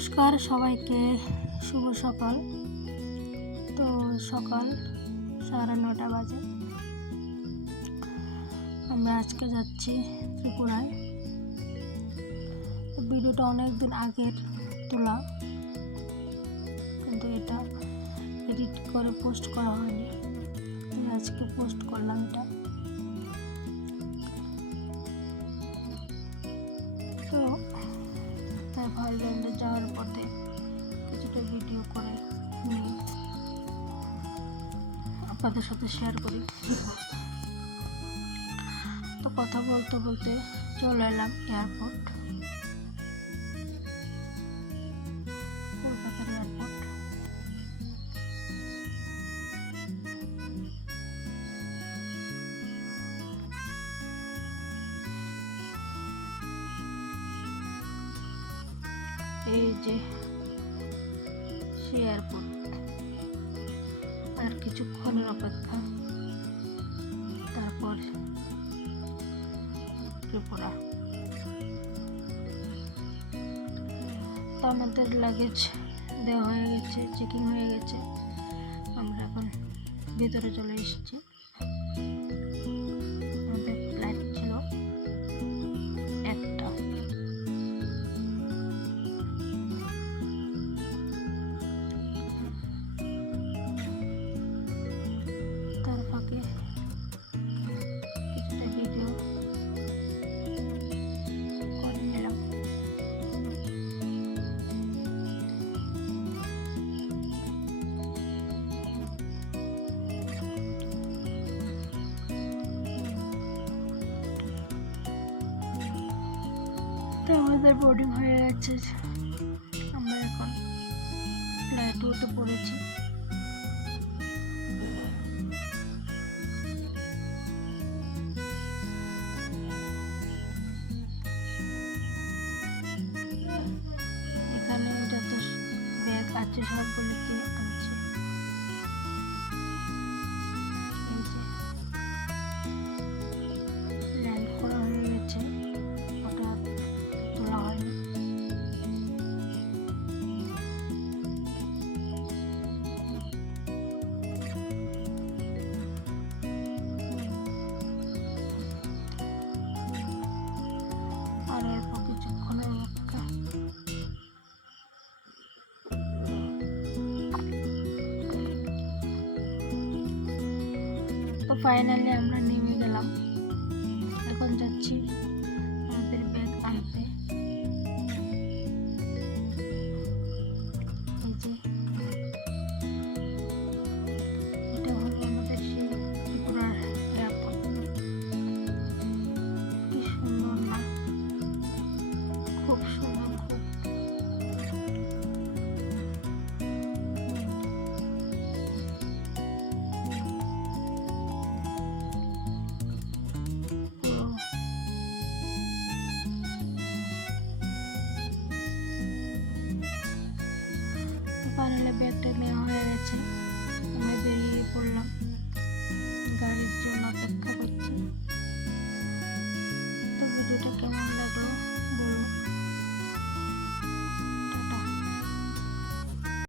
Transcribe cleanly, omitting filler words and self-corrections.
নমস্কার সবাইকে, শুভ সকাল। তো সকাল 9:30 বাজে। আমরা আজকে যাচ্ছি ত্রিপুরায়। ভিডিওটা অনেক দিন আগের তোলা, কিন্তু এটা এডিট করে পোস্ট করা হয়নি, আজকে পোস্ট করলাম এটা। তো তাই ভাবলাম যে যাওয়ার পথে কিছুটা ভিডিও করে নিয়ে আপনাদের সাথে শেয়ার করি। তো কথা বলতে বলতে চলে এলাম এয়ারপোর্ট, কলকাতার এয়ারপোর্ট। এই যে সেই এয়ারপোর্ট, আর কিছুক্ষণের অপেক্ষা, তারপর ত্রিপুরা। তো আমাদের লাগেজ দেওয়া হয়ে গেছে, চেকিং হয়ে গেছে, আমরা এখন ভিতরে চলে এসেছি। আমাদের ফ্লাইট ছিল 1টা। তার ফাঁকে কিছুটা ভিডিও করে নিলাম। তো আমাদের বোর্ডিং হয়ে গেছে, আমরা এখন ফ্লাইটে উঠে পড়েছি। এখানে যত ব্যাগ আছে সবগুলিকে আনছে। এই যে ল্যান্ড করা হয়ে গেছে, ওটা তোলা হয়নি। আর অল্প কিছুক্ষণের অপেক্ষা। তো ফাইনালি আমরা নেমে গেলাম। এখন যাচ্ছি আমাদের ব্যাগ আনতে। এই যে এটা হলো আমাদের সেই ত্রিপুরার এয়ারপোর্ট। কি সুন্দর না, খুব সুন্দর, খুব। ফাইনালি ব্যাগটা নেওয়া হয়ে গেছে।